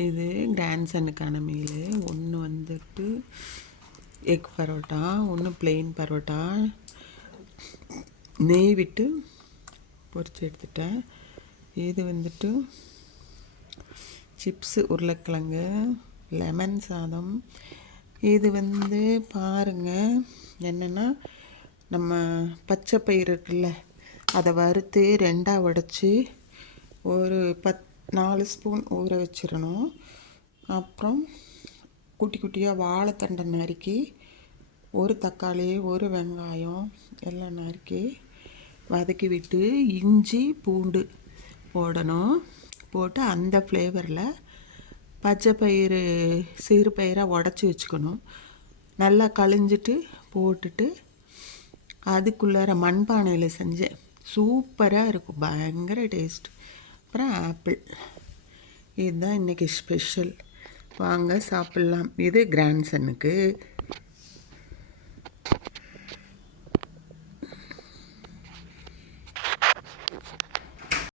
இது கிராண்ட்சனுக்கான மீல். ஒன்று வந்துட்டு எக் பரோட்டா, ஒன்று பிளெயின் பரோட்டா நெய் விட்டு பொரிச்சு எடுத்துட்டேன். இது வந்துட்டு சிப்ஸு, உருளைக்கிழங்கு, லெமன் சாதம். இது வந்து பாருங்கள் என்னென்னா, நம்ம பச்சை பயிறு இருக்குல்ல, அதை வறுத்து ரெண்டாக உடச்சி ஒரு 4 ஸ்பூன் ஊற வச்சிடணும். அப்புறம் குட்டி குட்டியாக வாழைத்தண்டை நறுக்கி, ஒரு தக்காளி, ஒரு வெங்காயம் எல்லாம் நறுக்கி வதக்கி விட்டு இஞ்சி பூண்டு போடணும். போட்டு அந்த ஃப்ளேவரில் பச்சை பயிறு சிறு பயிராக உடச்சி வச்சுக்கணும். நல்லா கழிஞ்சிட்டு போட்டுட்டு அதுக்குள்ளார மண்பானையில் செஞ்சேன். சூப்பராக இருக்கும், பயங்கர டேஸ்ட். அப்புறம் ஆப்பிள். இதுதான் இன்றைக்கி ஸ்பெஷல். வாங்க சாப்பிட்லாம். இது கிராண்ட்சனுக்கு.